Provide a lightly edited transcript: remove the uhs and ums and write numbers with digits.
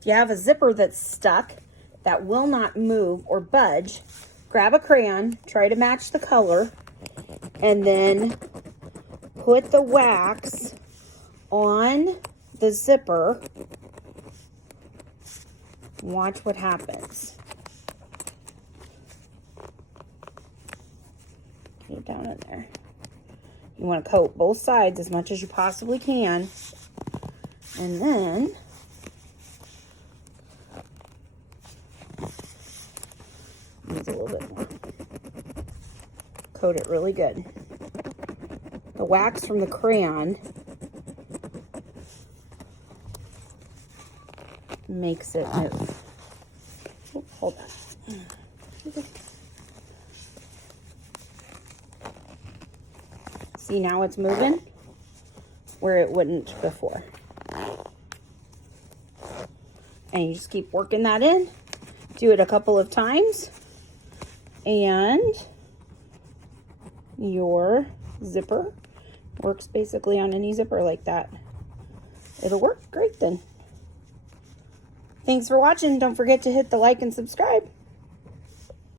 If you have a zipper that's stuck, that will not move or budge, grab a crayon, try to match the color, and then put the wax on the zipper. Watch what happens. Get it down in there. You want to coat both sides as much as you possibly can. And then needs a little bit more. Coat it really good. The wax from the crayon makes it move. Oh, hold on. See, now it's moving where it wouldn't before. And you just keep working that in. Do it a couple of times. And your zipper works basically on any zipper like that. It'll work great then. Thanks for watching. Don't forget to hit the like and subscribe.